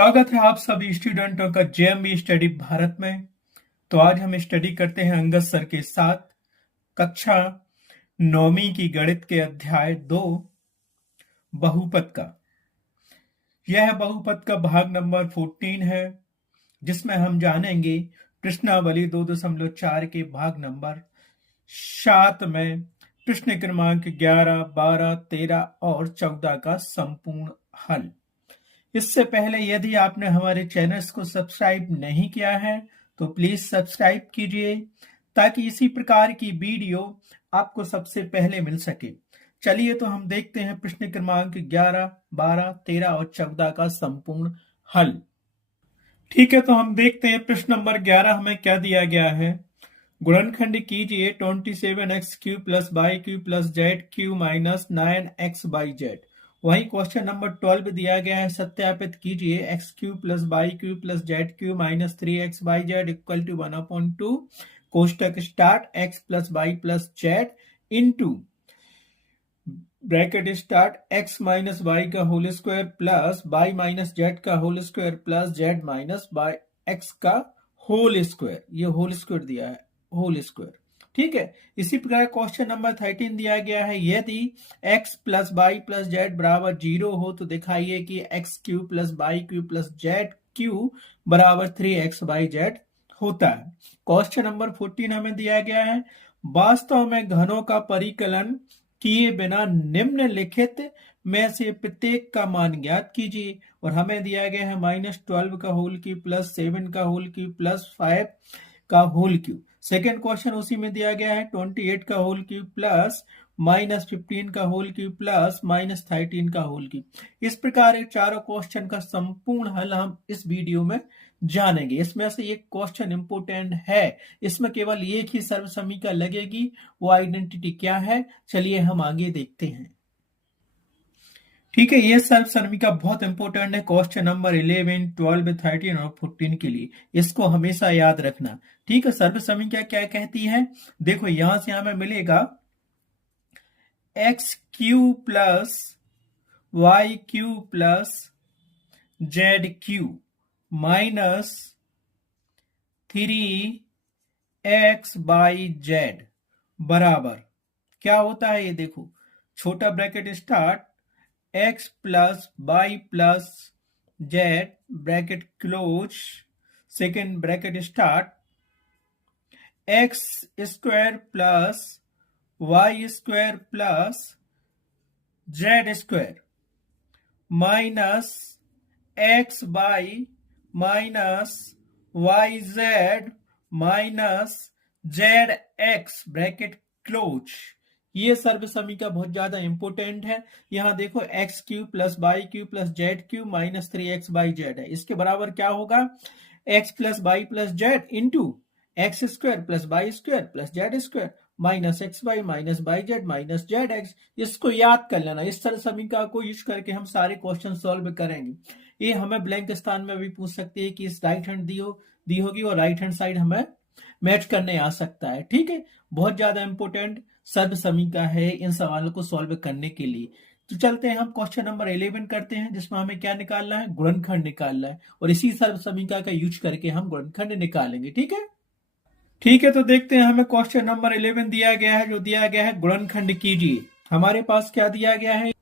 स्वागत है आप सभी स्टूडेंटों का जेएमबी स्टडी भारत में। तो आज हम स्टडी करते हैं अंगद सर के साथ कक्षा 9वीं की गणित के अध्याय 2 बहुपद का। यह बहुपद का भाग नंबर 14 है, जिसमें हम जानेंगे प्रश्नावली 2.4 के भाग नंबर 7 में प्रश्न क्रमांक 11, 12, 13 और 14 का संपूर्ण हल। इससे पहले यदि आपने हमारे चैनल्स को सब्सक्राइब नहीं किया है तो प्लीज सब्सक्राइब कीजिए ताकि इसी प्रकार की वीडियो आपको सबसे पहले मिल सके। चलिए तो हम देखते हैं प्रश्न क्रमांक 11, 12, 13 और 14 का संपूर्ण हल। ठीक है, तो हम देखते हैं प्रश्न नंबर 11 हमें क्या दिया गया है। गुणनखंड कीजिए 27x³ + y³ + z³ - 9x/z। वही क्वेश्चन नंबर 12 दिया गया है, सत्यापित कीजिए x³ + y³ + z³ - 3x/z = 1/2 कोष्टक start x + y + z into bracket start x - y² + y - z - y(x²) ये होल स्क्वायर दिया है, होल स्क्वायर। ठीक है, इसी प्रकार क्वेश्चन नंबर 13 दिया गया है, यदि x + y + z बराबर 0 हो तो दिखाइए कि x³ + y³ + z³ बराबर 3x/z होता है। क्वेश्चन नंबर 14 हमें दिया गया है, वास्तव में घनों का परिकलन किए बिना निम्नलिखित में से प्रत्येक का मान ज्ञात कीजिए। और हमें दिया गया है -12 का होल क्यूब + 7 का होल क्यूब + 5 का होल क्यूब। सेकेंड क्वेश्चन उसी में दिया गया है 28 का होल क्यूब प्लस -15 का होल क्यूब प्लस -13 का होल क्यूब। इस प्रकार चारों क्वेश्चन का संपूर्ण हल हम इस वीडियो में जानेंगे। इसमें से एक क्वेश्चन इंपोर्टेंट है, इसमें केवल एक ही सर्वसमीका लगेगी, वो आइडेंटिटी क्या है, चलिए हम आगे देखते हैं। ठीक है, ये सर्वसमीका बहुत इंपॉर्टेंट है क्वेश्चन नंबर 11, 12, 13 और 14 के लिए, इसको हमेशा याद रखना। ठीक है, सर्वसमीका क्या कहती है, देखो यहां से हमें मिलेगा x³ + y³ + z³ - 3x/z बराबर क्या होता है, ये देखो छोटा bracket start x + y + z bracket close, second bracket start x² + y² + z² -x/y - yz zx bracket close. ये सर्वसमीका बहुत ज्यादा इंपोर्टेंट है। यहां देखो x³ + y³ + z³ - 3x/z है, इसके बराबर क्या होगा, x + y + z into x² + y² + z² -xy - yz - zx। इसको याद कर लेना, इस सर्वसमीका को यूज करके हम सारे क्वेश्चन सॉल्व करेंगे। ये हमें ब्लैंक स्थान में भी पूछ सकती है कि इस राइट हैंड दी होगी और राइट हैंड साइड हमें मैच करने आ सकता है। ठीक है, बहुत ज्यादा इंपोर्टेंट सर्वसमीका है इन सवालों को सॉल्व करने के लिए। तो चलते हैं हम क्वेश्चन नंबर 11 करते हैं, जिसमें हमें क्या निकालना है, गुणनखंड निकालना है, और इसी सर्वसमीका का यूज करके हम गुणनखंड निकालेंगे। ठीक है, ठीक है, तो देखते हैं हमें क्वेश्चन नंबर 11 दिया गया है, जो दिया गया है गुणनखंड कीजिए। हमारे पास क्या दिया गया है,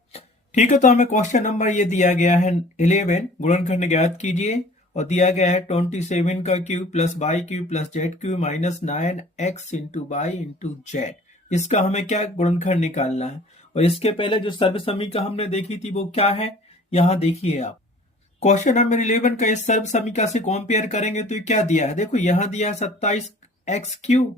ठीक है, तो हमें क्वेश्चन नंबर ये दिया गया है 11, गुणनखंड ज्ञात कीजिए, और दिया गया है 27 का cube + y³ + z³ - 9x × y × z। इसका हमें क्या गुणनखंड निकालना है। और इसके पहले जो सर्वसमीका हमने देखी थी वो क्या है, यहां देखिए आप क्वेश्चन नंबर 11 का इस सर्वसमीका से कंपेयर करेंगे तो क्या दिया है, देखो यहां दिया है 27x³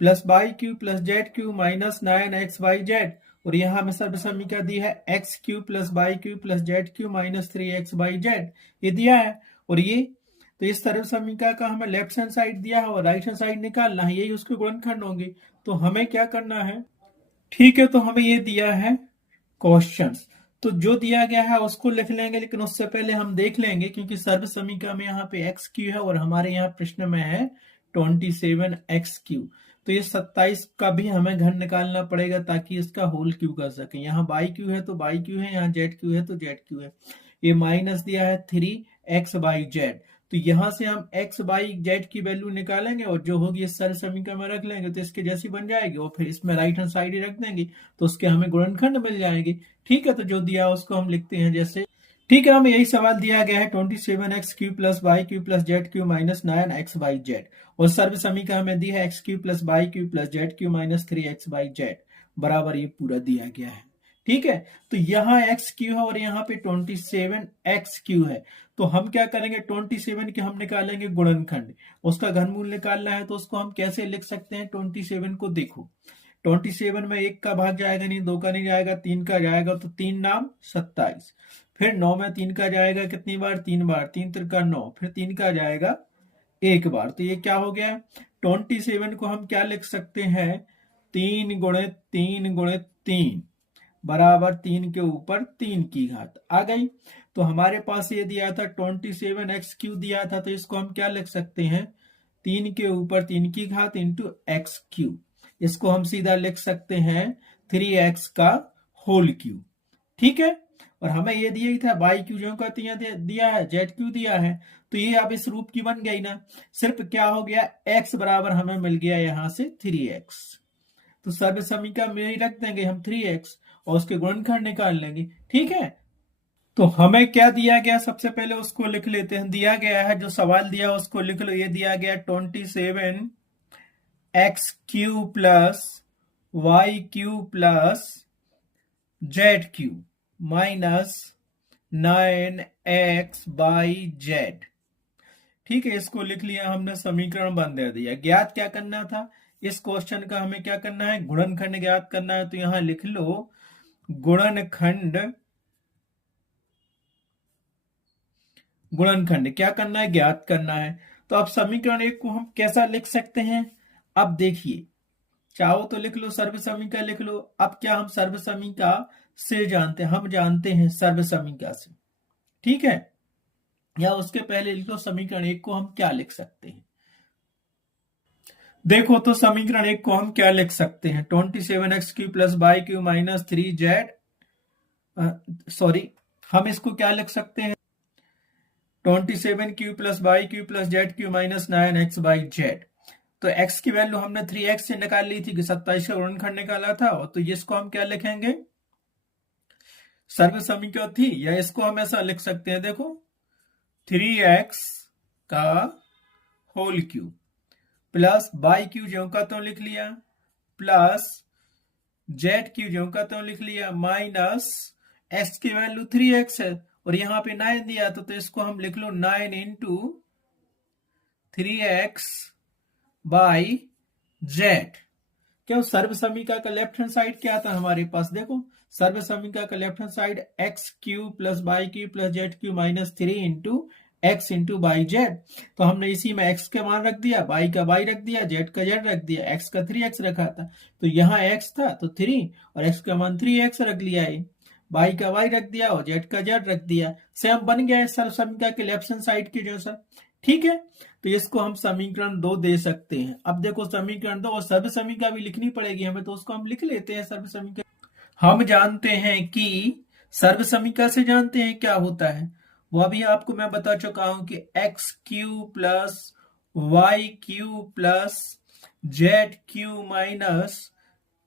+ y³ + z³ - 9x/z, और यहां में सर्वसमीका दी है x³ + y³ + z³ - 3x/z, ये दिया है। और ये तो इस सर्वसमीका का हमें लेफ्ट हैंड साइड दिया है और राइट हैंड साइड निकालना है, यही उसके गुणनखंड होंगे। तो हमें क्या करना है, ठीक है, तो हमें ये दिया है क्वेश्चंस, तो जो दिया गया है उसको लिख लेंगे, लेकिन उससे पहले हम देख लेंगे, क्योंकि सर्वसमीका में यहाँ पे x³ है और हमारे यहाँ प्रश्न में है 27x³, तो ये 27 का भी हमें घन निकालना पड़ेगा ताकि इसका होल क्यू कर सके। यहाँ y³ है तो y³ है, यहाँ z³ है तो z³ है। ये माइनस दिया है 3 एक्स बाई जेड। तो यहां से हम एक्स बाई जेड की वैल्यू निकालेंगे और जो होगी इस सरल समीकरण में रख लेंगे तो इसके जैसी बन जाएगी, और फिर इसमें राइट हैंड साइड ही रख देंगे तो उसके हमें गुणनखंड मिल जाएंगे। ठीक है, तो जो दिया उसको हम लिखते हैं जैसे। ठीक है, हमें यही सवाल दिया गया है 27x³ plus y³ plus z³ minus 9x by Z, और सर्व समीकरण हमें दी है x³ plus y³ plus z³ minus 3x y z बराबर ये पूरा दिया गया है। ठीक है, तो यहाँ x³ है और यहाँ पे 27x³ है, तो हम क्या करेंगे 27 के हम निकालेंगे गुणनखंड, उसका घनमूल निकालना है तो उसको हम कैसे लिख सकते हैं 27 को। देखो 27 में 1 का भाग जाएगा नहीं, 2 का नहीं जाएगा, 3 का जाएगा, तो 3 नाम 27, फिर 9 में 3 का जाएगा कितनी बार, 3 बार, 3 त्रिका 9, फिर 3 का जाएगा 1 बार, तो ये क्या हो गया 27 को हम क्या लिख सकते हैं 3 गुणित 3 गुणित 3 बराबर 3 के ऊपर 3 की घात आ गई। तो हमारे पास ये दिया था 27x³ दिया था, तो इसको हम क्या लिख सकते हैं 3 के ऊपर 3 की घात इंटू x³, इसको हम सीधा लिख सकते हैं 3x का होल क्यूब। ठीक है, और हमें ये दिया ही था y³ जो का दिया है, z³ दिया है, तो ये अब इस रूप की बन गई ना, सिर्फ क्या हो गया x बराबर हमें मिल गया यहां से 3x, तो सर्व समीकरण में ही रख देंगे हम 3x और उसके गुणनखंड निकाल लेंगे। ठीक है, तो हमें क्या दिया गया सबसे पहले उसको लिख लेते हैं, दिया गया है जो सवाल दिया उसको लिख लो। ये दिया गया 27x³ plus y³ plus z³ minus 9x by Z. ठीक है, इसको लिख लिया हमने, समीकरण बंद दे दिया। ज्ञात क्या करना था इस क्वेश्चन का, हमें क्या करना है गुणनखंड ज्ञात करना है, तो यहां लिख लो गुणनखंड। गुणनखंड क्या करना है ज्ञात करना है। तो अब समीकरण 1 को हम कैसा लिख सकते हैं, अब देखिए चाहो तो लिख लो सर्व समीका लिख लो। अब क्या हम सर्व समीका से जानते हैं, हम जानते हैं सर्व समीका से। ठीक है, या उसके पहले लिख लो समीकरण 1 को हम क्या लिख सकते हैं। देखो तो समीकरण 1 को हम क्या लिख सकते हैं 27x³ plus y³ minus 3z, sorry हम इसको क्या लिख सकते हैं 27q plus y³ plus z³ minus 9x by Z. तो x की वैल्यू हमने 3x से निकाल ली थी कि 27 का गुणनखंड निकाला था, और तो इसको हम क्या लिखेंगे सर्व समीकरण थी, या इसको हम ऐसा लिख सकते हैं देखो 3x का होल क्यूब प्लस y³ जो का तो लिख लिया प्लस z³ जो का तो लिख लिया माइनस x की वैल्यू 3x है और यहाँ पे 9 दिया तो इसको हम लिख लो 9 इंटू 3x बाई जेड। क्या सर्व समीका का लेफ्ट हैंड साइड क्या था हमारे पास, देखो सर्व समीका का left hand side x³ plus y³ plus z³ minus 3 into x into by Z. तो हमने इसी में x का मान रख दिया, y का y रख दिया, z का z रख दिया, x का 3x रखा था, तो यहाँ x था तो 3 और x का मान 3x रख लिया है, y का y रख दिया और z का z रख दिया। सेम बन गया है सर्व समीका के लेफ्ट हैंड साइड के जैसा। ठीक है, तो इसको हम समीकरण 2 दे सकते हैं। अब देखो समीकरण 2 और सर्व समीका भी लिखनी पड़ेगी हमें, तो उसको हम लिख लेते हैं सर्व समीका। हम जानते हैं कि सर्व समीका से जानते हैं क्या होता है, वो अभी आपको मैं बता चुका हूं कि x³ plus y³ plus z³ minus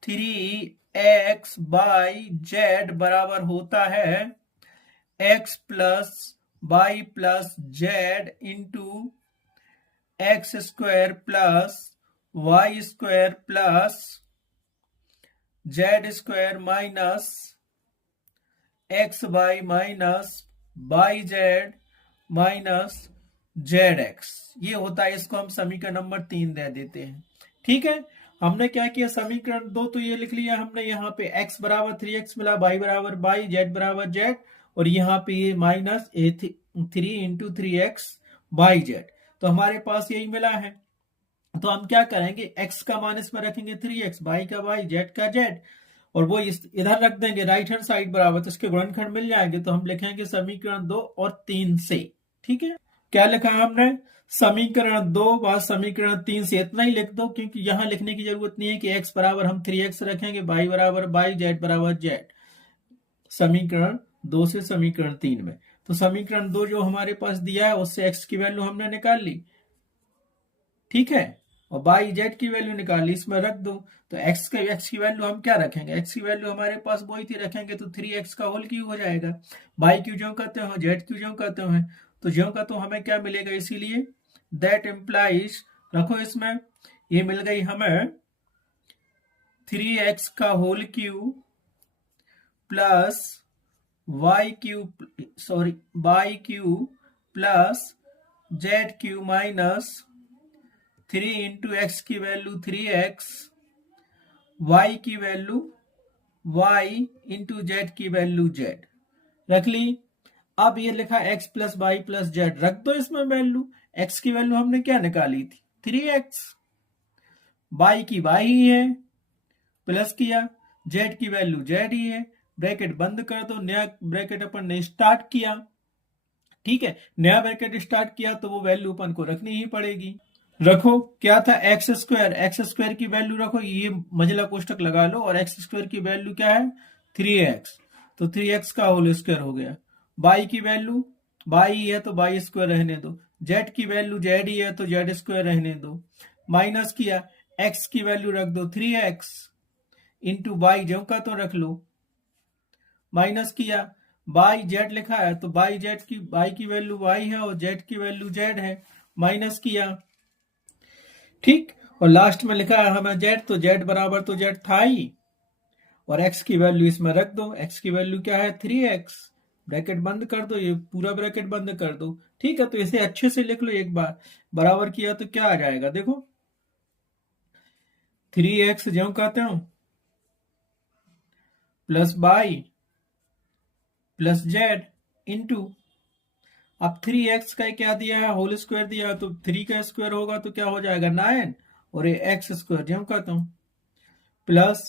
3x y z बराबर होता है x plus y plus z into x square plus y square plus z square minus x y minus y z minus z x, ये होता है। इसको हम समीकरण number 3 दे देते हैं। ठीक है, हमने क्या किया समीकरण 2 तो ये लिख लिया हमने, यहाँ पे x बराबर 3x मिला, y बराबर y, z बराबर z, और यहाँ पे ये minus 3 into 3x y Z, तो हमारे पास यही मिला है। तो हम क्या करेंगे x का मान इसमें रखेंगे 3x, y का y, z का z, और वो इधर रख देंगे राइट हैंड साइड बराबर, तो इसके गुणनखंड मिल जाएंगे। तो हम लिखेंगे समीकरण 2 और 3 से। ठीक है, क्या लिखा हमने समीकरण 2 व समीकरण 3 से, इतना ही लिख दो क्योंकि यहां लिखने की जरूरत नहीं है कि x बराबर हम 3x रखेंगे, y बराबर y, z बराबर z, समीकरण 2 से समीकरण 3 में। तो समीकरण 2 जो हमारे पास दिया है उससे x की वैल्यू हमने निकाल ली, ठीक है, और बाई जेड की वैल्यू निकाल ली, इसमें रख दो। तो x की वैल्यू हम क्या रखेंगे, x की वैल्यू हमारे पास वही थी, रखेंगे तो 3x का होल क्यूब हो जाएगा। बाई क्यू जो कहते हो, जेड क्यू जो कहते हो, तो जो का तो हमें क्या मिलेगा, इसीलिए दैट इम्प्लाइज, रखो इसमें, ये मिल गई हमें 3x का whole cube plus y cube, sorry y cube plus z cube minus 3 into x की वैल्यू 3x, y की वैल्यू y इंटू जेड की वैल्यू z रख ली। अब ये लिखा x plus y plus z, रख दो इसमें वैल्यू। x की वैल्यू हमने क्या निकाली थी, 3x, y की y ही है, प्लस किया, z की वैल्यू z ही है, ब्रैकेट बंद कर दो, नया ब्रैकेट अपन ने स्टार्ट किया, ठीक है, नया ब्रैकेट स्टार्ट किया तो वो वैल्यू अपन को रखनी ही पड़ेगी। रखो, क्या था, एक्स स्क्वायर की वैल्यू रखो, ये मझला कोष्टक लगा लो, और एक्स स्क्वायर की वैल्यू क्या है, 3x, तो 3x का होल स्क्वायर हो गया। बाई की वैल्यू बाई है तो बाई स्क्वायर रहने दो, जेड की वैल्यू जेड ही है तो जेड स्क्वायर रहने दो, माइनस किया, x की वैल्यू रख दो 3x इंटू बाई जो का तो रख लो, माइनस किया, बाई जेड लिखा है तो बाई जेड की, बाई की वैल्यू y है और जेड की वैल्यू z है, माइनस किया, ठीक, और लास्ट में लिखा है हमें z, तो z बराबर तो z था ही, और x की वैल्यू इसमें रख दो, x की वैल्यू क्या है 3x, ब्रैकेट बंद कर दो, ये पूरा ब्रैकेट बंद कर दो, ठीक है। तो इसे अच्छे से लिख लो एक बार, बराबर किया तो क्या आ जाएगा, देखो 3x जो कहते हो plus y plus z into, अब 3x का क्या दिया है, होल स्क्वायर दिया है, तो 3 का स्क्वायर होगा तो क्या हो जाएगा 9, और ये एक्स स्क्वायर जो कहता हूं plus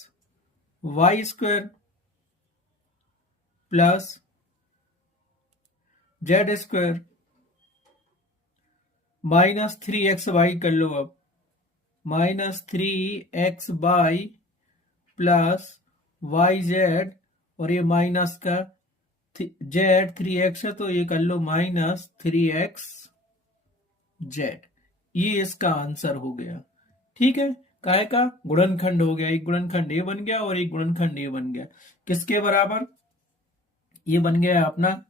y square plus z square minus 3x y कर लो, अब minus 3x y plus y z, और ये माइनस का जेड 3x है तो ये कर लो माइनस 3x जेड, ये इसका आंसर हो गया, ठीक है। काय का गुणनखंड हो गया, एक गुणनखंड ये बन गया और एक गुणनखंड ये बन गया, किसके बराबर, ये बन गया अपना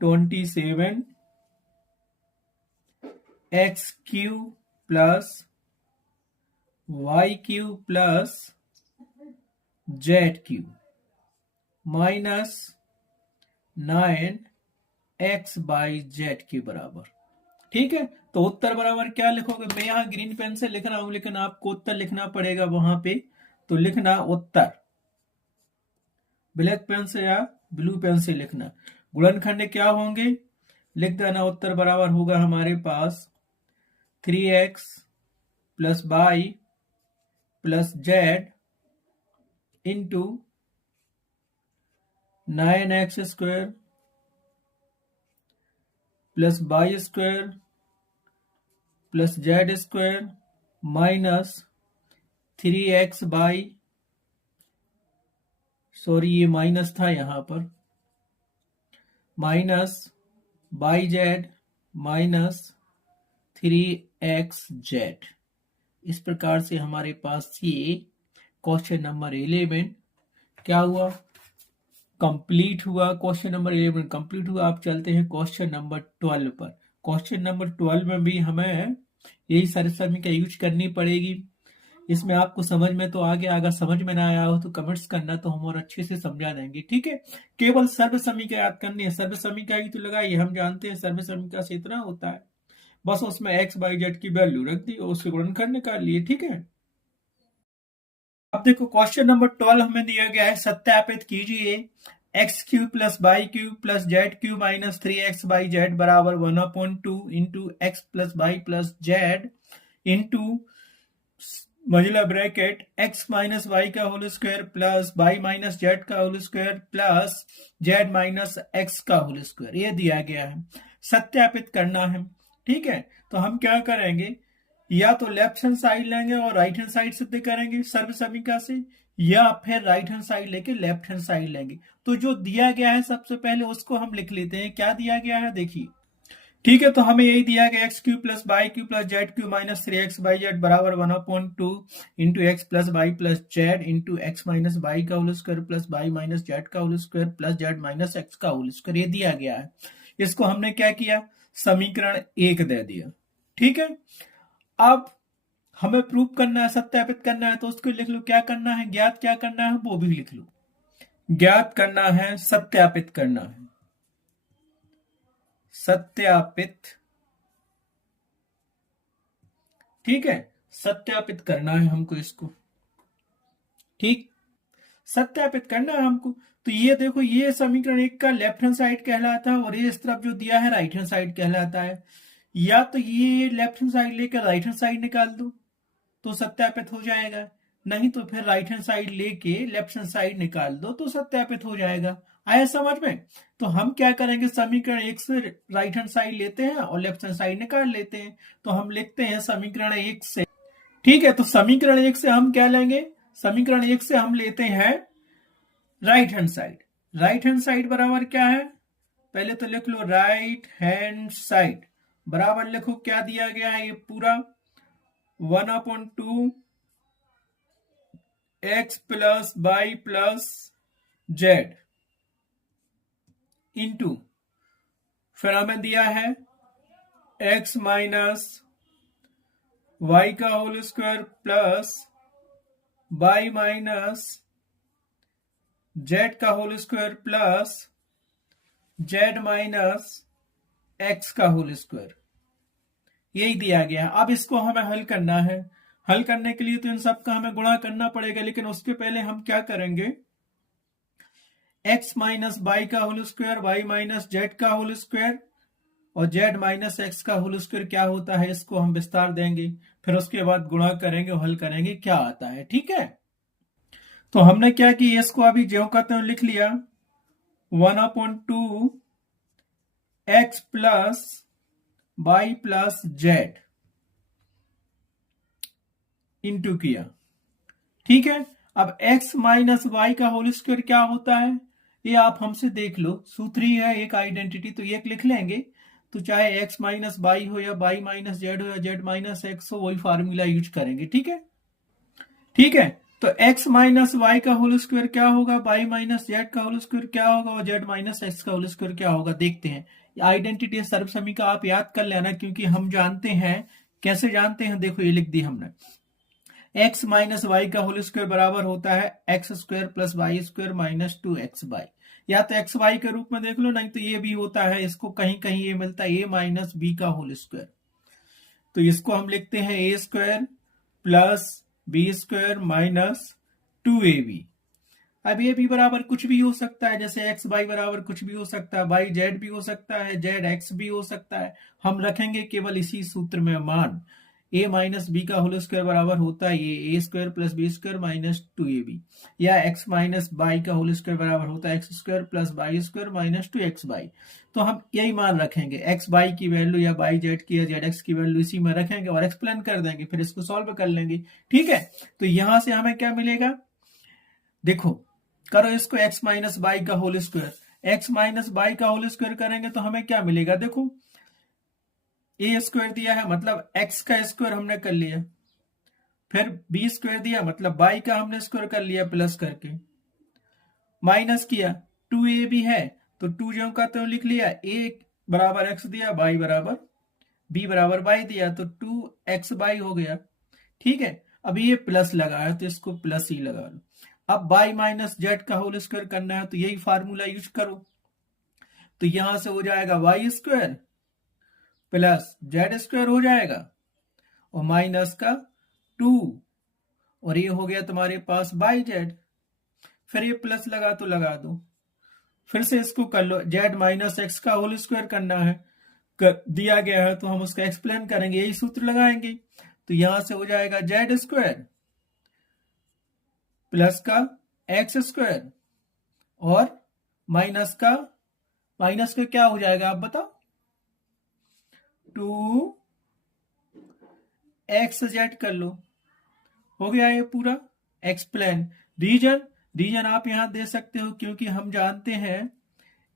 27 x Q plus y Q plus z Q minus 9 x y z के बराबर, ठीक है। तो उत्तर बराबर क्या लिखोगे, मैं यहाँ ग्रीन पेन से लिख रहा हूं लेकिन आपको उत्तर लिखना पड़ेगा वहां पे, तो लिखना उत्तर ब्लैक पेन से या ब्लू पेन से लिखना, गुणनखंड क्या होंगे लिख देना, उत्तर बराबर होगा हमारे पास 3x plus y plus z into 9x square plus y square plus z square minus 3x by, sorry ये माइनस था यहां पर, minus y z minus 3x Z. इस प्रकार से हमारे पास ये क्वेश्चन नंबर 11 क्या हुआ, कंप्लीट हुआ। क्वेश्चन नंबर 11 कंप्लीट हुआ। आप चलते हैं क्वेश्चन नंबर 12 पर। क्वेश्चन नंबर 12 में भी हमें यही सारी समीकरण यूज करनी पड़ेगी। इसमें आपको समझ में तो आ गया, अगर समझ में ना आया हो तो कमेंट्स करना, तो हम और अच्छे से समझा देंगे, ठीक है। केवल सर्व समीकरण याद करनी है, सर्व समीकरण की तो लगाइए, हम जानते हैं सर्व समीकरण से इतना होता है, बस उसमें एक्स बाई जेड की वैल्यू रख दी और उसके गुणनखंड निकाल लिए, ठीक है। अब देखो क्वेश्चन नंबर 12 हमें दिया गया है, सत्यापित कीजिए x Q plus y cube plus z Q minus 3x y z बराबर 1/2 into x plus y plus z into मजिला ब्रैकेट x माइनस वाई का whole square plus y minus z का whole square plus z minus x का whole square, ये दिया गया है, सत्यापित करना है, ठीक है। तो हम क्या करेंगे, या तो लेफ्ट हैंड साइड लेंगे और राइट हैंड साइड सिद्ध करेंगे सर्व समीकरण से, या फिर राइट हैंड साइड लेके लेफ्ट हैंड साइड लेंगे। तो जो दिया गया है सबसे पहले उसको हम लिख लेते हैं। क्या दिया गया है देखिए, ठीक है, तो हमें यही दिया गया x Q plus y cube plus z Q minus 3x/z बराबर 1/2 into x plus y plus z into x minus y का whole square plus y minus z का whole square plus z minus x का whole square, ये दिया गया है। इसको हमने क्या किया, समीकरण 1 दे दिया। ठीक है, अब हमें प्रूव करना है, सत्यापित करना है, तो उसको लिख लो। क्या करना है, ज्ञात क्या करना है वो भी लिख लो। ज्ञात करना है, सत्यापित करना है, सत्यापित। ठीक है, सत्यापित करना है हमको इसको। ठीक, सत्यापित करना है हमको। तो ये देखो, ये समीकरण 1 का लेफ्ट हैंड साइड कहलाता है और ये इस तरफ जो दिया है राइट हैंड साइड कहलाता है। या तो ये लेफ्ट हैंड साइड लेकर राइट हैंड साइड निकाल दो तो सत्यापित हो जाएगा, नहीं तो फिर राइट हैंड साइड लेके लेफ्ट हैंड साइड निकाल दो तो सत्यापित हो जाएगा। आया समझ में? तो हम क्या करेंगे, समीकरण 1 से राइट हैंड साइड लेते हैं और लेफ्ट हैंड साइड निकाल लेते हैं। तो हम लिखते हैं समीकरण 1 से, ठीक है, तो समीकरण 1 से हम क्या लेंगे, समीकरण 1 से हम लेते हैं right hand side. Right hand side बराबर क्या है, पहले तो लिख लो राइट हैंड साइड बराबर लिखो, क्या दिया गया है ये पूरा 1/2 x plus y plus z into, फिर हमें दिया है एक्स माइनस वाई का whole square plus y minus z का whole square plus z minus x का होल स्क्वायर, यही दिया गया है। अब इसको हमें हल करना है। हल करने के लिए तो इन सब का हमें गुणा करना पड़ेगा, लेकिन उसके पहले हम क्या करेंगे, एक्स माइनस बाई का whole square, y minus z का होल स्क्वायर और जेड माइनस एक्स का होल स्क्वायर क्या होता है, इसको हम विस्तार देंगे, फिर उसके बाद गुणा करेंगे और हल करेंगे क्या आता है। ठीक है, तो हमने क्या किया, इसको अभी ज्यों का त्यों लिख लिया 1/2 x plus y plus z into किया। ठीक है, अब x माइनस वाई का होल स्क्वायर क्या होता है, ये आप हमसे देख लो, सूत्र ही है एक आइडेंटिटी, तो ये लिख लेंगे। तो चाहे x माइनस बाई हो या बाई माइनस जेड हो या जेड माइनस एक्स हो, वही फार्मूला यूज करेंगे। ठीक है, ठीक है, तो x माइनस वाई का होल स्क्वायर क्या होगा, बाई माइनस जेड का होल स्क्वायर क्या होगा और जेड माइनस एक्स का होल स्क्वायर क्या होगा, देखते हैं। आइडेंटिटी सर्वसमीका आप याद कर लेना, क्योंकि हम जानते हैं। कैसे जानते हैं, देखो ये लिख दी हमने, एक्स माइनस वाई का होल स्क्वायर बराबर होता है x square plus y square minus 2x/, या तो एक्स वाई के रूप में देख लो, नहीं तो ये भी होता है, इसको कहीं कहीं ये मिलता है a माइनस बी का होल स्क्वायर। तो इसको हम लिखते हैं a square plus b square minus 2ab। अब ये भी बराबर कुछ भी हो सकता है, जैसे एक्स वाई बराबर कुछ भी हो सकता है, वाई जेड भी हो सकता है, जेड एक्स भी हो सकता है। हम रखेंगे केवल इसी सूत्र में मान, a माइनस बी का होल स्क्वायर बराबर होता है ये a square plus b square minus 2ab, या x माइनस बाई का होल स्क्वायर बराबर होता है x square plus y square minus 2x/। तो हम यही मान रखेंगे, एक्स बाई की वैल्यू या बाई जेड की या जेड एक्स की वैल्यू इसी में रखेंगे और एक्सप्लेन कर देंगे, फिर इसको सॉल्व कर लेंगे। ठीक है, तो यहां से हमें क्या मिलेगा, देखो करो इसको, x माइनस बाई का whole square, x minus y का होल स्क्वायर करेंगे तो हमें क्या मिलेगा, देखो ए स्क्वायर दिया है मतलब x का स्क्वायर हमने कर लिया, फिर बी स्क्वायर दिया मतलब बाई का हमने स्क्वायर कर लिया प्लस करके, माइनस किया 2a भी है तो 2 जो का तो लिख लिया, a बराबर x दिया, बाई बराबर b बराबर बाई दिया, तो 2x/, हो गया। ठीक है, अब ये प्लस लगाया तो इसको प्लस ही लगा लो। अब बाई माइनस जेड का होल स्क्वायर करना है तो यही फार्मूला यूज करो, तो यहां से हो जाएगा y square plus z square हो जाएगा और माइनस का 2, और ये हो गया तुम्हारे पास बाई जेड, फिर ये प्लस लगा तो लगा दो, फिर से इसको कर लो, जेड माइनस एक्स का होल स्क्वायर करना है, दिया गया है तो हम उसका एक्सप्लेन करेंगे, यही सूत्र लगाएंगे। तो यहां से हो जाएगा जेड स्क्वायर प्लस का एक्स स्क्वायर और माइनस का क्या हो जाएगा आप बताओ, 2xz कर लो, हो गया ये पूरा एक्सप्लेन। रीजन आप यहां दे सकते हो, क्योंकि हम जानते हैं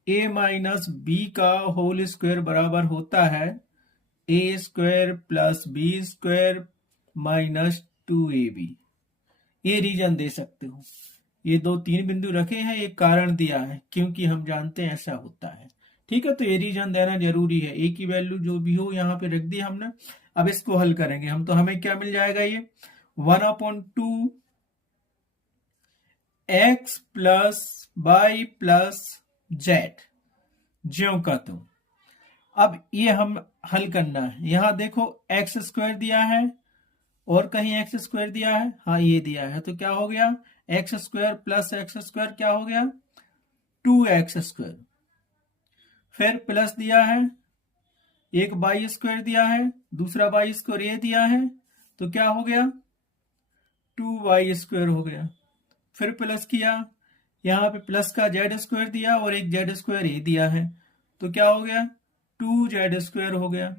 a माइनस बी का होल स्क्वायर बराबर होता है a square plus b square minus 2ab। ये रीजन दे सकते हो। ये 2-3 बिंदु रखे हैं, एक कारण दिया है, क्योंकि हम जानते हैं ऐसा होता है। ठीक है, तो ये रीजन देना जरूरी है। ए की वैल्यू जो भी हो यहाँ पे रख दी हमने। अब इसको हल करेंगे हम, तो हमें क्या मिल जाएगा, ये 1/2 x plus y plus z, ज्यों का त्यों। अब ये हम हल करना है। यहां देखो एक्स स्क्वायर दिया है और कहीं एक्स स्क्वायर दिया है, हाँ ये दिया है, तो क्या हो गया, x square plus x square क्या हो गया, 2x स्क्वायर। फिर प्लस दिया है, एक वाई स्क्वायर दिया है, दूसरा वाई स्क्वायर ये दिया है, तो क्या हो गया, 2y स्क्वायर हो गया। फिर प्लस किया, यहाँ पे प्लस का जेड स्क्वायर दिया और एक जेड स्क्वायर ये दिया है, तो क्या हो गया, 2z स्क्वायर हो गया।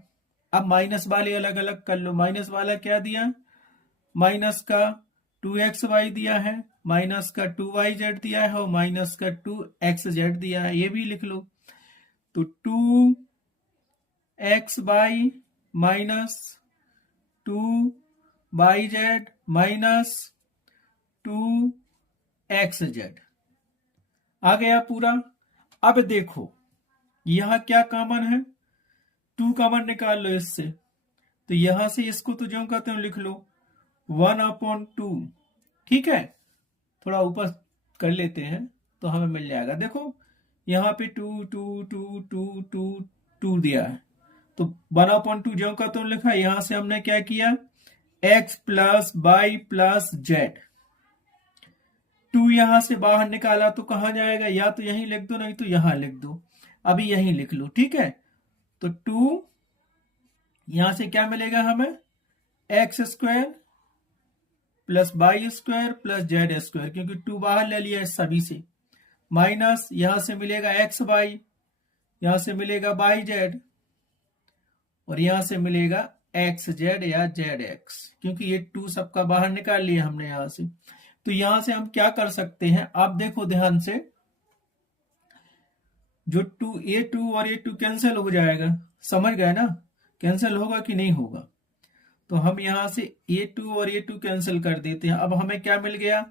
अब माइनस वाले अलग अलग कर लो। माइनस वाला क्या दिया, माइनस का 2xy दिया है, माइनस का 2yz दिया है और माइनस का 2xz दिया है, ये भी लिख लो। तो 2xy minus 2yz minus 2xz आ गया पूरा। अब देखो यहां क्या कॉमन है, 2 कॉमन निकाल लो इससे, तो यहां से इसको तो जो कहते हो लिख लो 1/2। ठीक है, थोड़ा ऊपर कर लेते हैं तो हमें मिल जाएगा। देखो यहाँ पे 2 2 2 2 2 2 दिया है, तो 1/2 जो का तो लिखा। यहां से हमने क्या किया, x plus y plus z, 2 यहां से बाहर निकाला तो कहां जाएगा, या तो यहीं लिख दो नहीं तो यहां लिख दो, अभी यहीं लिख लो। ठीक है, तो 2 यहां से क्या मिलेगा हमें, x square plus y square plus z square, क्योंकि 2 बाहर ले लिया है सभी से, माइनस यहां से मिलेगा एक्स वाई, यहां से मिलेगा वाई जेड और यहां से मिलेगा एक्स जेड या जेड एक्स, क्योंकि ये 2 सबका बाहर निकाल लिया हमने यहां से। तो यहां से हम क्या कर सकते हैं, आप देखो ध्यान से, जो 2 और ये 2 कैंसिल हो जाएगा, समझ गए ना, कैंसिल होगा कि नहीं होगा। तो हम यहां से a2 और a2 कैंसिल कर देते हैं। अब हमें क्या मिल गया,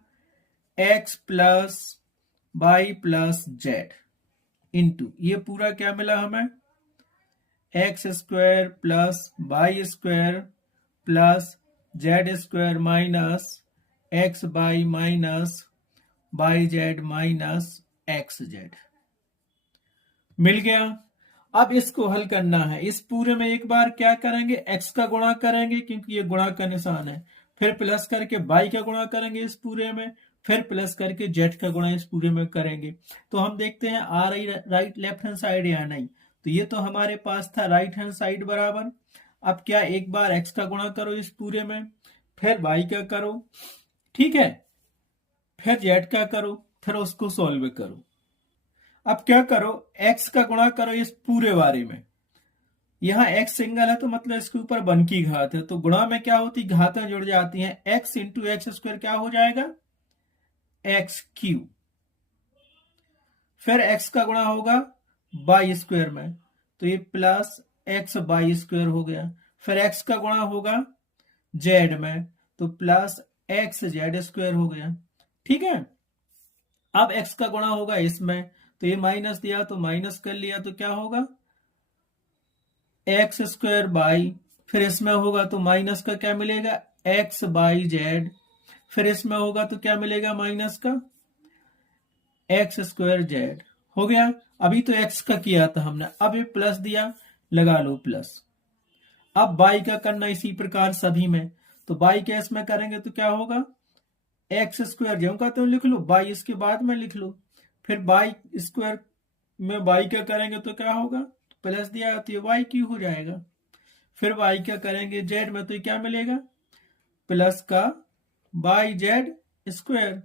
x plus y plus z into ये पूरा क्या मिला हमें, x square plus y square plus z square minus x y minus y z minus x z मिल गया। अब इसको हल करना है। इस पूरे में एक बार क्या करेंगे, x का गुणा करेंगे क्योंकि ये गुणा का निशान है, फिर प्लस करके y का गुणा करेंगे इस पूरे में, फिर प्लस करके z का गुणा इस पूरे में करेंगे। तो हम देखते हैं आ रही राइट लेफ्ट हैंड साइड या नहीं। तो ये तो हमारे पास था राइट हैंड साइड बराबर। अब क्या, एक बार x का गुणा करो इस पूरे में, फिर y का करो, ठीक है, फिर z का करो, फिर उसको सॉल्व करो। अब क्या करो, x का गुणा करो इस पूरे बारे में। यहां x सिंगल है तो मतलब इसके ऊपर 1 की घात है, तो गुणा में क्या होती, घातें जुड़ जाती हैं, x इंटू एक्स स्क्वायर क्या हो जाएगा, एक्स क्यूब। फिर x का गुणा होगा वाई स्क्वायर में, तो ये प्लस एक्स वाई स्क्वायर हो गया। फिर x का गुणा होगा z में, तो प्लस एक्स जेड स्क्वायर हो गया। ठीक है, अब x का गुणा होगा इसमें, तो ये माइनस दिया तो माइनस कर लिया, तो क्या होगा एक्स स्क्वायर बाई, फिर इसमें होगा तो माइनस का क्या मिलेगा, एक्स बाई जेड, फिर इसमें होगा तो क्या मिलेगा माइनस का एक्स स्क्वायर जेड हो गया। अभी तो एक्स का किया था हमने, अब ये प्लस दिया, लगा लो प्लस। अब बाई का करना इसी प्रकार सभी में, तो बाई के इसमें करेंगे तो क्या होगा, एक्स स्क्वायर जो का तो लिख लो, बाई इसके बाद में लिख लो, फिर बाई स्क्वायर में बाई का करेंगे तो क्या होगा, प्लस दिया तो ये वाई क्यू हो जाएगा। फिर वाई क्या करेंगे जेड में, तो ये क्या मिलेगा, प्लस का बाई जेड स्क्वायर।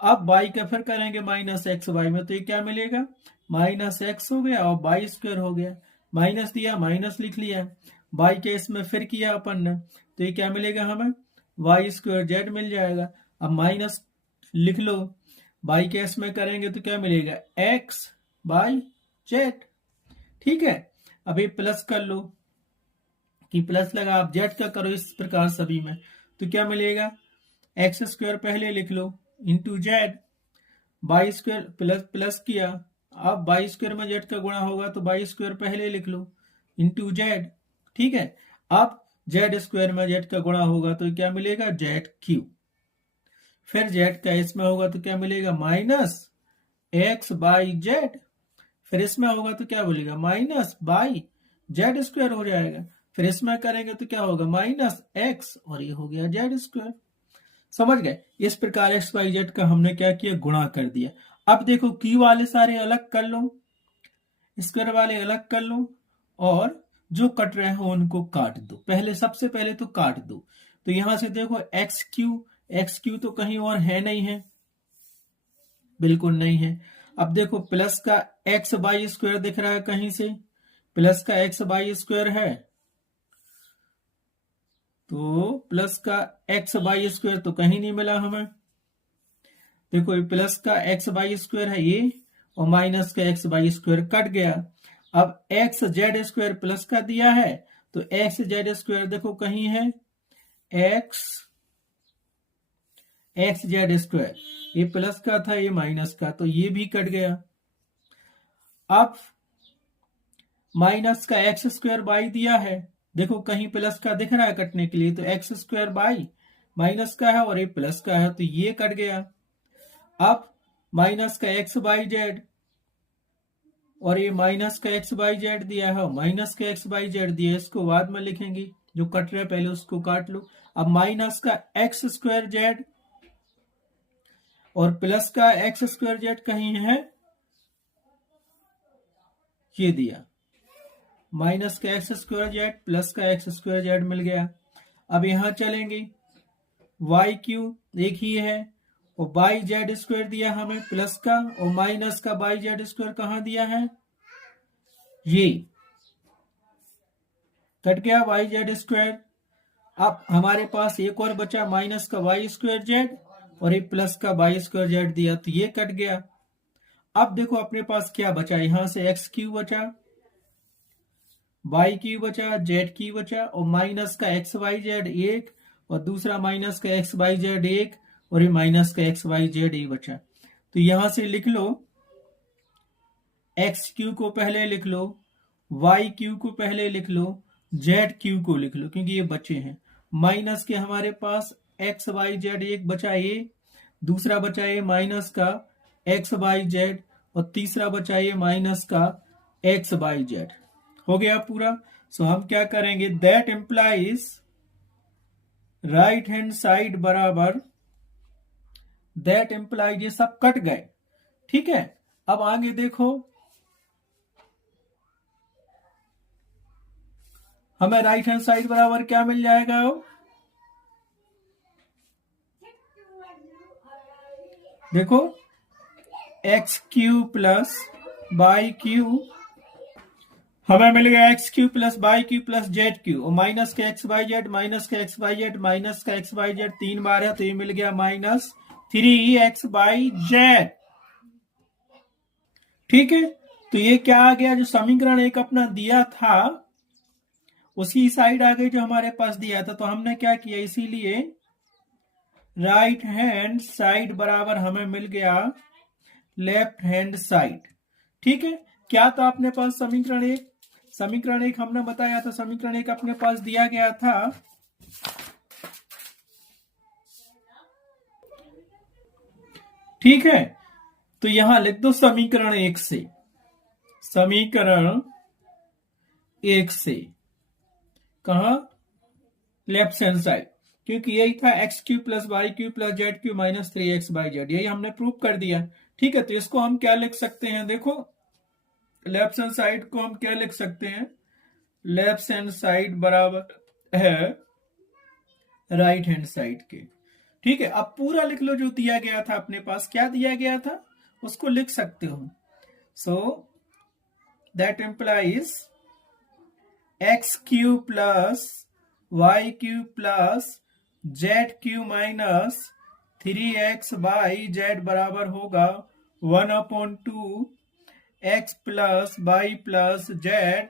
अब बाई का फिर करेंगे माइनस एक्स वाई में, तो ये क्या मिलेगा, माइनस एक्स हो गया और बाई स्क्वायर हो गया, माइनस दिया माइनस लिख लिया। बाई के इसमें फिर किया अपन ने, तो ये क्या मिलेगा हमें, वाई स्क्वायर जेड मिल जाएगा। अब माइनस लिख लो। बाई केस में करेंगे तो क्या मिलेगा, एक्स बाई जेड। ठीक है, अभी प्लस कर लो कि प्लस लगा, आप जेड का करो इस प्रकार सभी में, तो क्या मिलेगा, एक्स स्क्वायर पहले लिख लो into z, y square plus plus किया, अब बाई स्क्वायर में जेड का गुणा होगा तो बाई स्क्वायर पहले लिख लो इंटू जेड। ठीक है, अब जेड स्क्वायर में जेड का गुणा होगा तो क्या मिलेगा, जेड क्यू। फिर जेड का इसमें होगा तो क्या मिलेगा, माइनस एक्स बाई जेड। फिर इसमें होगा तो क्या बोलेगा, माइनस बाई जेड स्क्वायर हो जाएगा। फिर इसमें करेंगे तो क्या होगा, माइनस एक्स, और ये हो गया जेड स्क्वायर। समझ गए, इस प्रकार एक्स वाई जेड का हमने क्या किया, गुणा कर दिया। अब देखो क्यू वाले सारे अलग कर लो, स्क्वायर वाले अलग कर लो, और जो कट रहे हो उनको काट दो। पहले सबसे पहले तो काट दो। तो यहां से देखो एक्स क्यू तो कहीं और है नहीं है, बिल्कुल नहीं है। अब देखो प्लस का एक्स बाई स्क्वायर दिख रहा है कहीं से, प्लस का एक्स बाई स्क्वायर है, तो प्लस का एक्स बाई स्क्वायर तो कहीं नहीं मिला हमें। देखो ये प्लस का एक्स बाई स्क्वायर है ये, और माइनस का एक्स बाई स्क्वायर कट गया। अब एक्स जेड स्क्वायर प्लस का दिया है, तो एक्स जेड स्क्वायर देखो कहीं है, एक्स जेड स्क्वायर, ये प्लस का था ये माइनस का, तो ये भी कट गया। अब माइनस का एक्स स्क्वायर बाई दिया है, देखो कहीं प्लस का दिख रहा है कटने के लिए, तो एक्स स्क्वायर बाई माइनस का है और ये प्लस का है, तो ये कट गया। अब माइनस का एक्स बाई जेड, और ये माइनस का एक्स बाई जेड दिया है, माइनस का एक्स बाई जेड दिया है, इसको बाद में लिखेंगे, जो कट रहा है पहले उसको काट लो। अब माइनस का एक्स स्क्वायर जेड और प्लस का एक्स स्क्वायर जेड कहीं है, ये दिया, माइनस का एक्स स्क्वायर जेड प्लस का एक्स स्क्वायर जेड मिल गया। अब यहां चलेंगे, वाई क्यू एक ही है, और बाई जेड स्क्वायर दिया हमें प्लस का, और माइनस का बाई जेड स्क्वायर कहां दिया है, ये कट गया वाई जेड स्क्वायर। अब हमारे पास एक और बचा, माइनस का वाई स्क्वायर जेड, और ये प्लस का वाई स्क्वायर जेड दिया, तो ये कट गया। अब देखो अपने पास क्या बचा, यहां से एक्स क्यू बचा, वाई क्यू बचा, जेड क्यू बचा, और माइनस का एक्स वाई जेड एक, और दूसरा माइनस का एक्स वाई जेड एक, और ये माइनस का एक्स वाई जेड एक बचा। तो यहां से लिख लो, एक्स क्यू को पहले लिख लो, वाई क्यू को पहले लिख लो, जेड क्यू को लिख लो, क्योंकि ये बचे हैं। माइनस के हमारे पास एक्स वाई जेड एक बचा ये, दूसरा बचा ये माइनस का एक्स वाई जेड, और तीसरा बचा ये माइनस का एक्स वाई जेड। हो गया पूरा। सो हम क्या करेंगे, that implies right hand side बराबर, दैट इंप्लाइज, ये सब कट गए। ठीक है, अब आगे देखो, हमें राइट हैंड साइड बराबर क्या मिल जाएगा, देखो x Q plus y Q, हमें मिल गया x Q plus y cube plus z Q, और माइनस का एक्स वाई जेड, माइनस का एक्स वाई जेड, माइनस का एक्स वाई जेड 3 बार है, तो ये मिल गया माइनस 3x बाई जेड। ठीक है, तो ये क्या आ गया, जो समीकरण एक अपना दिया था उसी साइड आ गई जो हमारे पास दिया था। तो हमने क्या किया, इसीलिए राइट हैंड साइड बराबर हमें मिल गया लेफ्ट हैंड साइड। ठीक है, क्या था अपने पास समीकरण एक, समीकरण एक हमने बताया था, समीकरण एक अपने पास दिया गया था, ठीक है। तो यहां लिख दो समीकरण एक से, समीकरण एक से कहा, लेफ्ट हैंड साइड, क्योंकि यही था x Q plus y Q plus z Q minus 3x y z, यही हमने प्रूव कर दिया। ठीक है, तो इसको हम क्या लिख सकते हैं, देखो लेफ्ट हैंड साइड को हम क्या लिख सकते हैं, लेफ्ट हैंड साइड बराबर है राइट हैंड साइड के। ठीक है, अब पूरा लिख लो जो दिया गया था अपने पास, क्या दिया गया था उसको लिख सकते हो। So that implies x Q plus y Q plus z Q minus 3x y z बराबर होगा 1/2 x plus y plus z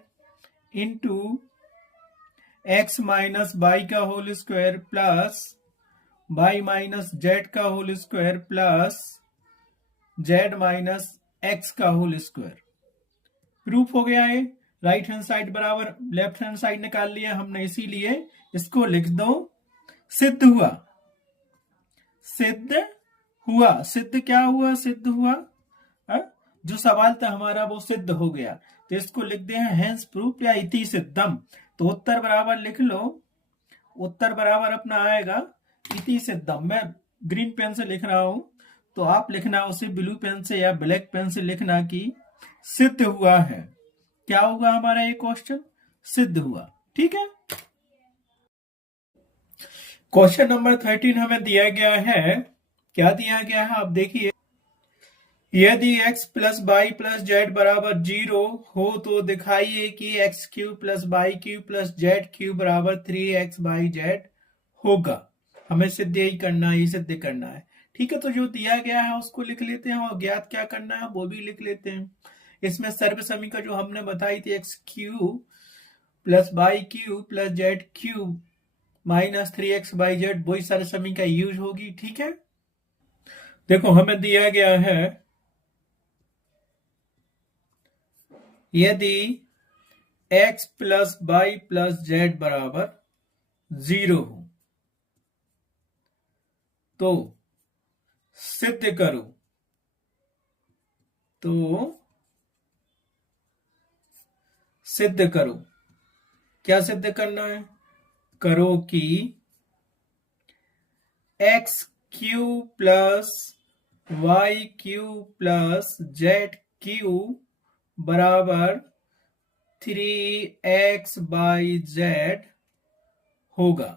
into x minus y का whole square plus y minus z का whole square plus z minus x का whole square. Proof हो गया है। Right hand side बराबर left hand side निकाल लिया हमने, इसीलिए इसको लिख दो सिद्ध हुआ। सिद्ध हुआ, सिद्ध क्या हुआ? सिद्ध हुआ जो सवाल था हमारा वो सिद्ध हो गया, तो इसको लिख दे हैं हेंस प्रूफ या इति सिद्धम। तो उत्तर बराबर लिख लो, उत्तर बराबर अपना आएगा इति सिद्धम। मैं ग्रीन पेन से लिख रहा हूं, तो आप लिखना उसे ब्लू पेन से या ब्लैक पेन से लिखना कि सिद्ध हुआ है। क्या होगा हमारा ये क्वेश्चन? सिद्ध हुआ। ठीक है। क्वेश्चन नंबर 13 हमें दिया गया है। क्या दिया गया है आप देखिए, यदि x plus y plus z बराबर 0 हो तो दिखाइए कि x Q plus y cube plus z cube बराबर 3x बाई जेड होगा। हमें सिद्ध यही करना है, ये सिद्ध करना है। ठीक है, तो जो दिया गया है उसको लिख लेते हैं और ज्ञात क्या करना है वो भी लिख लेते हैं। इसमें सर्व समीकरण जो हमने बताई थी x Q plus y cube plus z Q minus 3x y Z, वही सर्व समीकरण यूज होगी। ठीक है, देखो हमें दिया गया है यदि x plus y plus z बराबर 0 हो तो सिद्ध करो, तो सिद्ध करो। क्या सिद्ध करना है? करो कि x Q plus y Q plus z cube बराबर 3x बाई जेड होगा।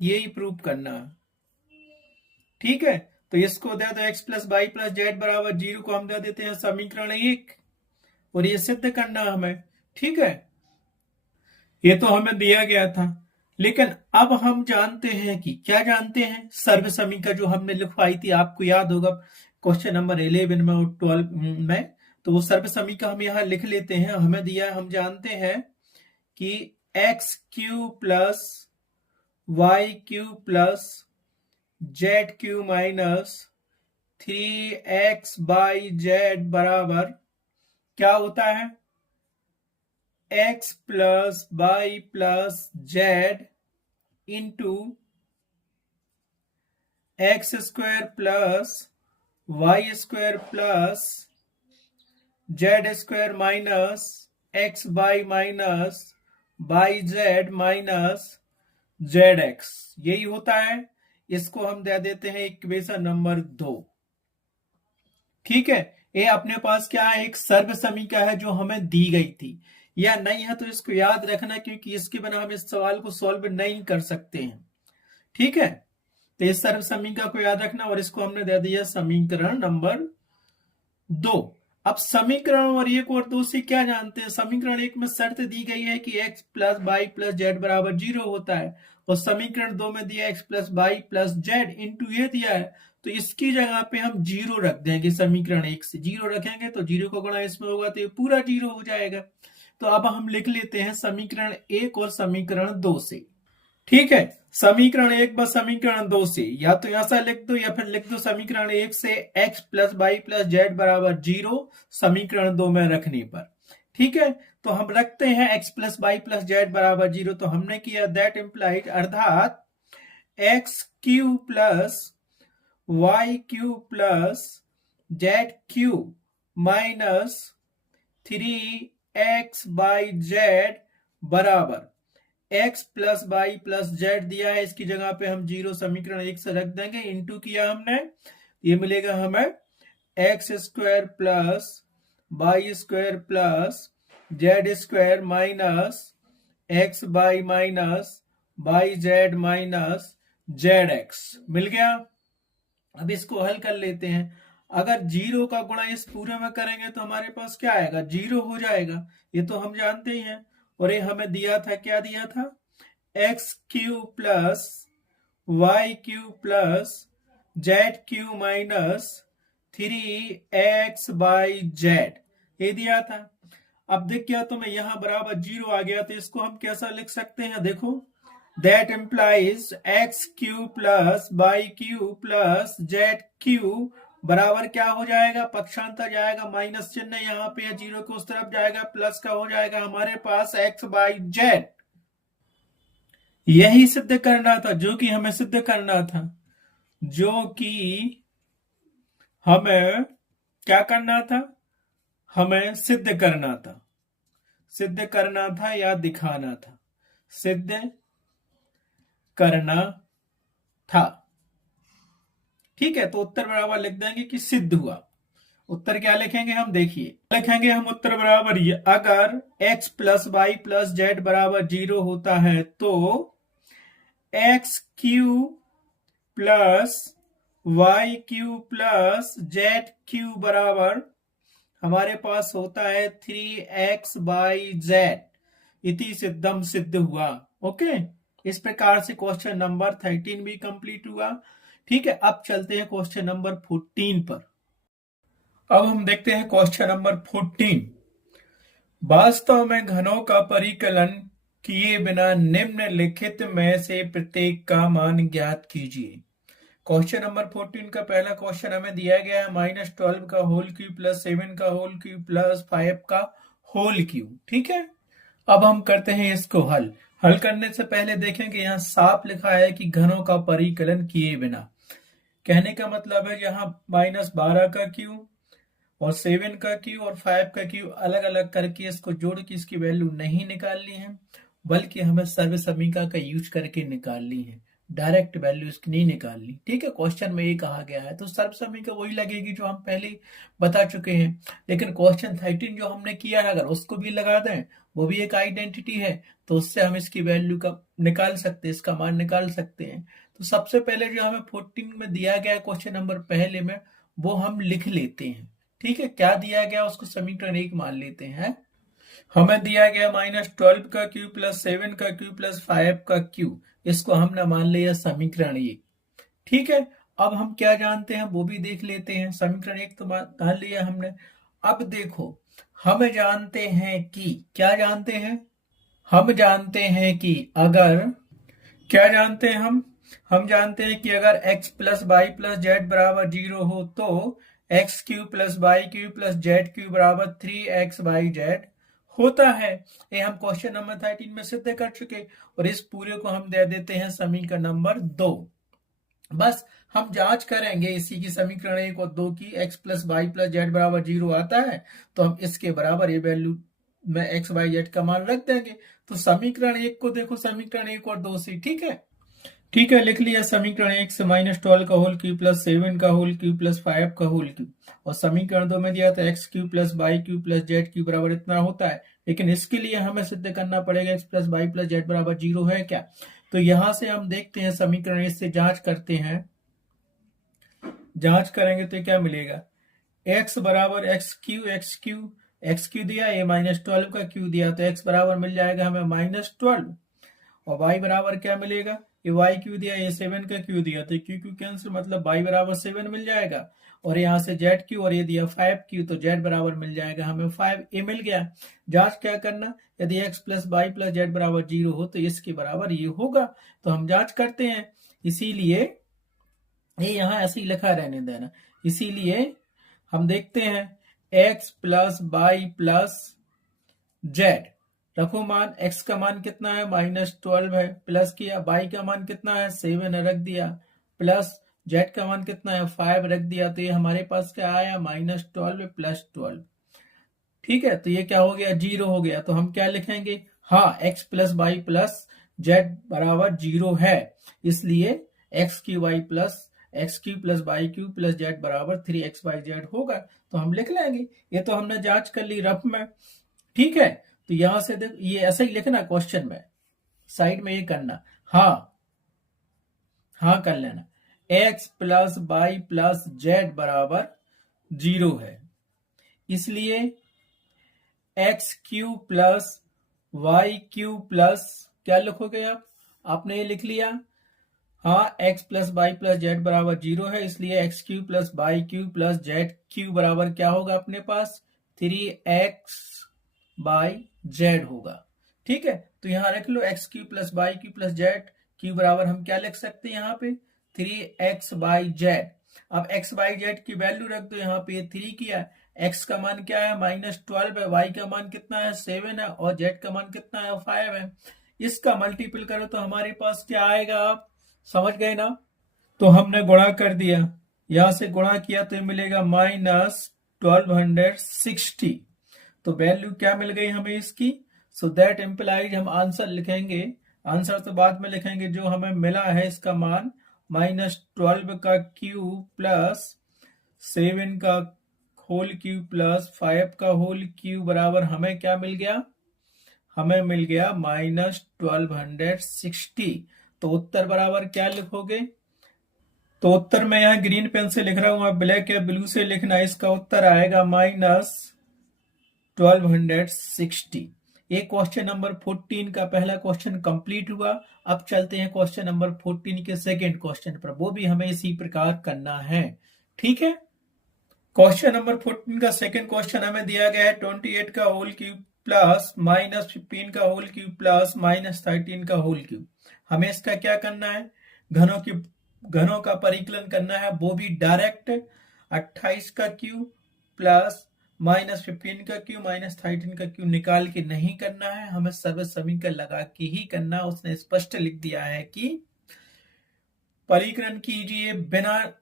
यही प्रूव करना है। ठीक है, तो इसको दे दो x plus y plus z बराबर 0 को हम दे देते हैं समीकरण 1 और ये सिद्ध करना हमें। ठीक है, ये तो हमें दिया गया था, लेकिन अब हम जानते हैं कि क्या जानते हैं? सर्व समीकरण जो हमने लिखवाई थी, आपको याद होगा क्वेश्चन नंबर 11 में और 12 में, तो वो सर्व समीकरण हम यहां लिख लेते हैं। हमें दिया, हम जानते हैं कि x Q plus y Q plus z Q minus 3x y z बराबर क्या होता है? x plus y plus z into x square plus y square plus z square minus x y minus y z minus z x, यही होता है। इसको हम दे देते हैं इक्वेशन नंबर 2। ठीक है, ये अपने पास क्या है? एक सर्व समीकरण है जो हमें दी गई थी, या नहीं है तो इसको याद रखना, क्योंकि इसके बिना हम इस सवाल को सॉल्व नहीं कर सकते हैं। ठीक है, तो इस सर्व समीकरण को याद रखना और इसको हमने दे दिया समीकरण नंबर 2। अब समीकरण और 1 और 2 से क्या जानते हैं? समीकरण 1 में शर्त दी गई है कि x plus y plus z बराबर 0 होता है, और समीकरण 2 में दिया x plus y plus z into ये दिया है, तो इसकी जगह पे हम 0 रख देंगे। समीकरण 1 से 0 रखेंगे तो 0 का गुणा इसमें होगा तो ये पूरा 0 हो जाएगा। तो अब हम लिख लेते हैं समीकरण 1 और समीकरण 2 से। ठीक है, समीकरण 1 व समीकरण 2 से या तो ऐसा लिख दो या फिर लिख दो समीकरण 1 से x plus y plus z बराबर 0 समीकरण 2 में रखने पर। ठीक है, तो हम रखते हैं x plus y plus z बराबर 0, तो हमने किया दैट इम्प्लाइड, अर्थात x Q plus y Q plus z Q minus 3x y z बराबर x plus y plus z दिया है, इसकी जगह पे हम 0 समीकरण 1 से रख देंगे, इंटू किया हमने, ये मिलेगा हमें x square plus y square plus z square minus x y minus y z minus z x मिल गया। अब इसको हल कर लेते हैं। अगर 0 का गुणा इस पूरे में करेंगे तो हमारे पास क्या आएगा? 0 हो जाएगा, ये तो हम जानते ही हैं। और ये हमें दिया था, क्या दिया था? X Q plus y Q plus z Q minus 3x y z, ये दिया था। अब देख क्या तो मैं यहां बराबर 0 आ गया, तो इसको हम कैसा लिख सकते हैं, देखो that implies x Q plus y cube plus z cube बराबर क्या हो जाएगा, पक्षांतर जाएगा, माइनस चिन्ह यहाँ पे है, 0 को उस तरफ जाएगा, प्लस का हो जाएगा हमारे पास एक्स बाई जेड। यही सिद्ध करना था, जो कि हमें सिद्ध करना था, जो कि हमें क्या करना था, हमें सिद्ध करना था, सिद्ध करना था या दिखाना था, सिद्ध करना था। ठीक है, तो उत्तर बराबर लिख देंगे कि सिद्ध हुआ। उत्तर क्या लिखेंगे हम, देखिए लिखेंगे हम उत्तर बराबर ये, अगर x plus y plus z बराबर 0 होता है तो x Q plus y Q plus z cube बराबर हमारे पास होता है 3x बाई जेड। इति सिद्धम, सिद्ध हुआ। ओके, इस प्रकार से क्वेश्चन नंबर 13 भी कंप्लीट हुआ। ठीक है, अब चलते हैं क्वेश्चन नंबर 14 पर। अब हम देखते हैं क्वेश्चन नंबर 14। वास्तव में घनों का परिकलन किए बिना निम्नलिखित में से प्रत्येक का मान ज्ञात कीजिए। क्वेश्चन नंबर 14 का पहला क्वेश्चन हमें दिया गया है -12 का होल क्यूब प्लस 7 का होल क्यूब प्लस 5 का होल क्यूब। ठीक है, अब हम करते हैं इसको हल। हल करने से पहले देखें कि यहाँ साफ लिखा है कि घनों का परिकलन किए बिना। कहने का मतलब है यहाँ -12 का क्यूब और 7 का क्यूब और 5 का क्यूब अलग अलग करके इसको जोड़ के इसकी वैल्यू नहीं निकालनी है, बल्कि हमें सर्व समीकरण का यूज करके निकालनी है, डायरेक्ट वैल्यू इसकी नहीं निकालनी। ठीक है, क्वेश्चन में ये कहा गया है, तो सर्व समीकरण वही लगेगी जो हम पहले ही बता चुके हैं। लेकिन क्वेश्चन 13 जो हमने किया है, अगर उसको भी लगा दें, वो भी एक आइडेंटिटी है, तो उससे हम इसकी वैल्यू का निकाल सकते हैं, इसका मान निकाल सकते हैं। तो सबसे पहले जो हमें 14 में दिया गया क्वेश्चन नंबर पहले में, वो हम लिख लेते हैं। ठीक है, क्या दिया गया उसको समीकरण 1 मान लेते हैं। हमें दिया गया -12 का क्यूब प्लस 7 का क्यूब प्लस 5 का क्यूब, इसको हमने मान लिया समीकरण 1। ठीक है, अब हम क्या जानते हैं वो भी देख लेते हैं। समीकरण 1 तो मान लिया हमने। अब देखो, हम जानते हैं कि, क्या जानते हैं, हम जानते हैं कि अगर, क्या जानते हैं हम जानते हैं कि अगर x plus y plus z बराबर 0 हो तो x Q plus y Q plus z cube बराबर 3x बाई जेड होता है। ये हम क्वेश्चन नंबर 13 में सिद्ध कर चुके, और इस पूरे को हम दे देते हैं समीकरण नंबर 2। बस हम जांच करेंगे इसी की, समीकरण 1 और 2 की, x plus y plus z बराबर 0 आता है तो हम इसके बराबर ये वैल्यू में x वाई जेड का मान रख देंगे। तो समीकरण 1 को देखो, समीकरण 1 और 2 से। ठीक है, ठीक है, लिख लिया समीकरण 1 से -12 का होल क्यूब प्लस 7 का होल क्यूब प्लस 5 का होल क्यूब, और समीकरण 2 में दिया था x cube plus y cube plus z cube बराबर इतना होता है। लेकिन इसके लिए हमें सिद्ध करना पड़ेगा x plus y plus z बराबर 0 है क्या। तो यहां से हम देखते हैं समीकरण 1 से जांच करते हैं, जांच करेंगे तो क्या मिलेगा, x बराबर एक्स क्यू दिया, ये -12 का क्यू दिया, तो x बराबर मिल जाएगा हमें -12, और y बराबर क्या मिलेगा, ये y क्यू दिया, ये 7 का क्यू दिया, तो क्यू क्यू कैंसिल, मतलब y बराबर 7 मिल जाएगा। और यहाँ से z क्यू और ये दिया 5 क्यू, तो z बराबर मिल जाएगा हमें 5, ये मिल गया। जांच क्या करना, यदि x plus y plus z बराबर 0 हो तो इसके बराबर ये होगा। तो हम जांच करते हैं, इसीलिए ये यहाँ ऐसे ही लिखा रहने देना। इसीलिए हम देखते हैं x plus y plus z, रखो मान, x का मान कितना है -12 है, प्लस किया, y का मान कितना है 7 है, रख दिया, प्लस z का मान कितना है 5 रख दिया, तो ये हमारे पास क्या आया -12 प्लस 12। ठीक है, तो ये क्या हो गया, 0 हो गया। तो हम क्या लिखेंगे, हाँ x plus y plus z बराबर 0 है, इसलिए x Q plus y Q plus z बराबर 3x बाई जेड होगा। तो हम लिख लेंगे, ये तो हमने जांच कर ली रफ में। ठीक है, तो यहां से देख, ये ऐसा ही लिखना क्वेश्चन में, साइड में ये करना, हाँ कर लेना, x plus y plus z बराबर 0 है, इसलिए x Q plus y Q plus, क्या लिखोगे आप, आपने ये लिख लिया, हाँ, x plus y plus z बराबर 0 है, इसलिए x Q plus y cube plus z cube बराबर क्या होगा अपने पास 3x बाई जेड होगा। ठीक है, तो यहाँ रख लो x Q plus y cube plus z cube बराबर हम क्या लिख सकते हैं यहाँ पे 3x बाई जेड। अब x बाई जेड की वैल्यू रख दो यहाँ पे, 3 किया है, x का मान क्या है -12 है, y का मान कितना है 7 है और z का मान कितना है 5 है। इसका मल्टीपल करो तो हमारे पास क्या आएगा, आप समझ गए ना। तो हमने गुणा कर दिया, यहां से गुणा किया तो मिलेगा -1260। तो वैल्यू क्या मिल गई हमें इसकी, सो दैट इम्प्लाइज हम आंसर लिखेंगे, आंसर तो बाद में लिखेंगे, जो हमें मिला है इसका मान -12 का क्यूब प्लस 7 का होल क्यूब प्लस 5 का होल क्यूब बराबर हमें क्या मिल गया, हमें मिल गया -1260। तो उत्तर बराबर क्या लिखोगे, तो उत्तर में यहाँ ग्रीन पेन से लिख रहा हूं, आप ब्लैक या ब्लू से लिखना, इसका उत्तर आएगा -1260। ये क्वेश्चन नंबर 14 का पहला क्वेश्चन कंप्लीट हुआ। अब चलते हैं क्वेश्चन नंबर 14 के सेकंड क्वेश्चन पर, वो भी हमें इसी प्रकार करना है। ठीक है, क्वेश्चन नंबर 14 का सेकंड क्वेश्चन हमें दिया गया है 28 का होल क्यूब प्लस -15 का होल क्यूब प्लस -13 का होल क्यूब। हमें इसका क्या करना है, घनों का परिकलन करना है, वो भी डायरेक्ट। 28 का क्यूब प्लस -15 का क्यूब -13 का क्यूब निकाल के नहीं करना है, हमें सर्व समीकरण लगा के ही करना। उसने स्पष्ट लिख दिया है कि परिकलन कीजिए बिना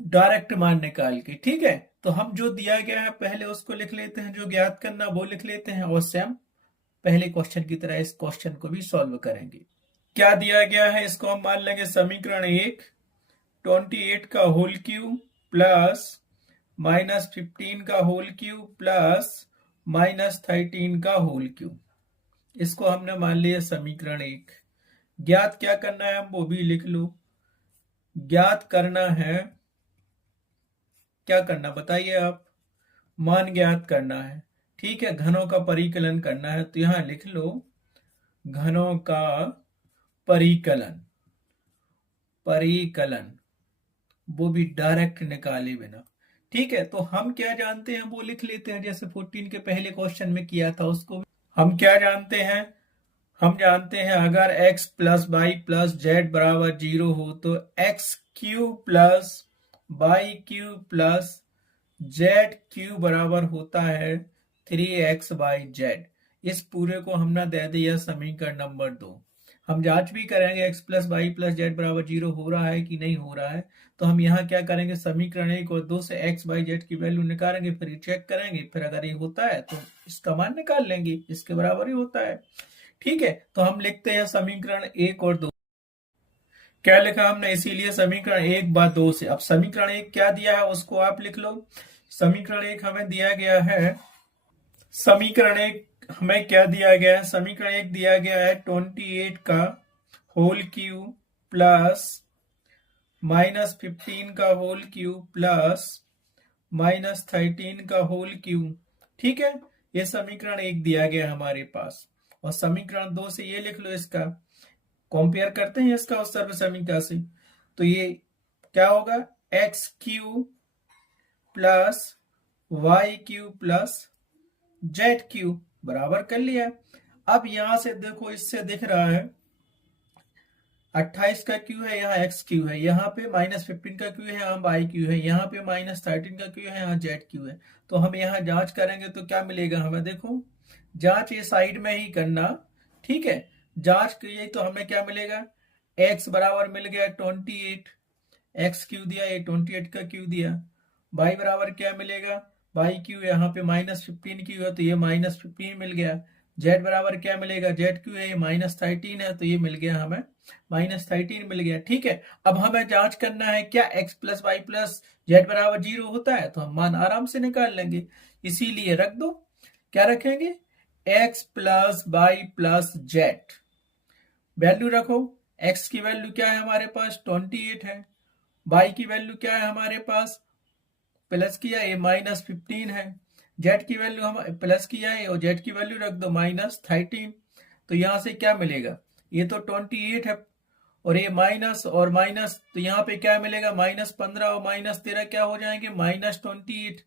डायरेक्ट मान निकाल के। ठीक है, तो हम जो दिया गया है पहले उसको लिख लेते हैं, जो ज्ञात करना वो लिख लेते हैं, और सेम पहले क्वेश्चन की तरह इस क्वेश्चन को भी सॉल्व करेंगे। क्या दिया गया है इसको हम मान लेंगे समीकरण 1, 28 का होल क्यूब प्लस -15 का होल क्यूब प्लस -13 का होल क्यूब, इसको हमने मान लिया समीकरण 1। ज्ञात क्या करना है वो भी लिख लो, ज्ञात करना है, क्या करना बताइए आप, मान ज्ञात करना है। ठीक है, घनों का परिकलन करना है, तो यहां लिख लो घनों का परिकलन, परिकलन वो भी डायरेक्ट निकाले बिना। ठीक है, तो हम क्या जानते हैं वो लिख लेते हैं, जैसे 14 के पहले क्वेश्चन में किया था उसको। हम क्या जानते हैं, हम जानते हैं अगर x plus y plus z बराबर 0 हो तो x Q plus y Q plus z cube बराबर होता है 3x बाई जेड। इस पूरे को हमने दे दिया समीकरण नंबर 2। हम जांच भी करेंगे x plus y plus z बराबर 0 हो रहा है कि नहीं हो रहा है। तो हम यहाँ क्या करेंगे, समीकरण 1 और 2 से x बाई जेड की वैल्यू निकालेंगे, फिर चेक करेंगे, फिर अगर ये होता है तो इसका मान निकाल लेंगे, इसके बराबर ही होता है। ठीक है, तो हम लिखते हैं समीकरण 1 और 2। क्या लिखा हमने, इसीलिए समीकरण 1 बार 2 से। अब समीकरण 1 क्या दिया है उसको आप लिख लो। समीकरण 1 हमें दिया गया है, समीकरण 1 हमें क्या दिया गया है, समीकरण 1 दिया गया है 28 का होल क्यूब प्लस -15 का होल क्यूब प्लस -13 का होल क्यूब। ठीक है, ये समीकरण 1 दिया गया हमारे पास। और समीकरण 2 से ये लिख लो, इसका कंपेयर करते हैं इसका उस सर्व समीकरण से। तो ये क्या होगा, x Q plus y Q plus z cube बराबर कर लिया। अब यहां से देखो, इससे दिख रहा है 28 का क्यू है, यहाँ एक्स क्यू है, यहाँ पे -15 का क्यू है, यहाँ वाई क्यू है, यहाँ पे -13 का क्यू है, यहाँ जेड क्यू है। तो हम यहाँ जांच करेंगे तो क्या मिलेगा हमें, देखो जांच ये साइड में ही करना। ठीक है, जांच की तो हमें क्या मिलेगा, x बराबर मिल गया 28, एक्स क्यू दिया, ये 28 का क्यू दिया। y बराबर क्या मिलेगा, वाई क्यू, यहाँ पे -15 क्यू है तो ये -15 मिल गया। z बराबर क्या मिलेगा, जेड क्यू है, ये -13 है तो ये मिल गया हमें -13 मिल गया। ठीक है, अब हमें जांच करना है क्या x plus y plus z बराबर 0 होता है, तो हम मान आराम से निकाल लेंगे। इसीलिए रख दो, क्या रखेंगे, x plus y plus z, value रखो। x की वैल्यू क्या है हमारे पास 28 है, y की वैल्यू क्या है हमारे पास, प्लस किया ये -15 है, z की वैल्यू हम प्लस किया है और z की वैल्यू रख दो -13। तो यहां से क्या मिलेगा, ये तो 28 है और ये माइनस और माइनस, तो यहाँ पे क्या मिलेगा, -15 और -13 क्या हो जाएंगे, -28।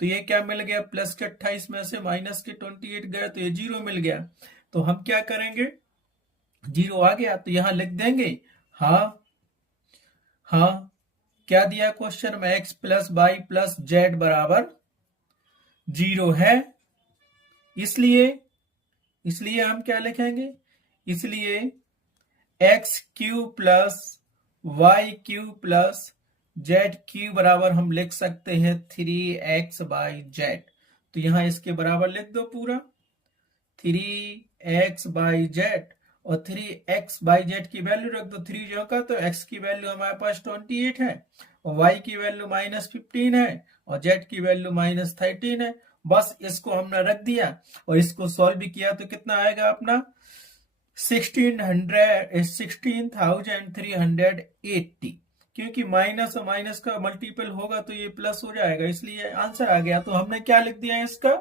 तो ये क्या मिल गया, प्लस के 28 में से माइनस के 28 गए तो ये 0 मिल गया। तो हम क्या करेंगे, 0 आ गया तो यहाँ लिख देंगे हाँ हाँ, क्या दिया क्वेश्चन में, x plus y plus z बराबर 0 है। इसलिए हम क्या लिखेंगे, इसलिए x Q plus y Q plus z cube बराबर हम लिख सकते हैं 3x/z। तो यहां इसके बराबर लिख दो पूरा 3x/z, और 3x/z की वैल्यू रख दो 3 का, तो x की वैल्यू हमारे पास 28 है और y की वैल्यू -15 है और z की वैल्यू -13 है। बस इसको हमने रख दिया और इसको सॉल्व भी किया तो कितना आएगा अपना 16,380, क्योंकि माइनस और माइनस का मल्टीपल होगा तो ये प्लस हो जाएगा, इसलिए आंसर आ गया। तो हमने क्या लिख दिया है इसका,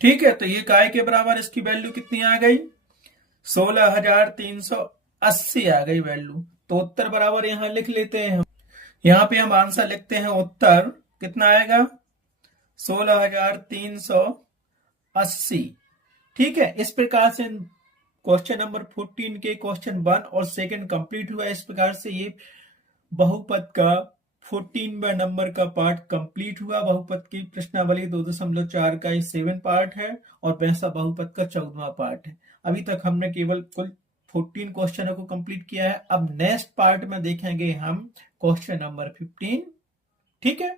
ठीक है। तो ये काय के बराबर इसकी वैल्यू कितनी आ गई, 16,380 आ गई वैल्यू। तो उत्तर बराबर यहां लिख लेते हैं, यहां पे हम आंसर लिखते हैं, उत्तर कितना आएगा 16,380। ठीक है, इस प्रकार से क्वेश्चन नंबर 14 के क्वेश्चन 1 और 2 कंप्लीट हुआ। इस प्रकार से ये बहुपद का 14वें नंबर का पार्ट कंप्लीट हुआ। बहुपद की प्रश्नावली 2.4 का 7 पार्ट है और वैसा बहुपद का 14वां पार्ट है। अभी तक हमने केवल कुल 14 क्वेश्चनों को कंप्लीट किया है। अब नेक्स्ट पार्ट में देखेंगे हम क्वेश्चन नंबर 15। ठीक है।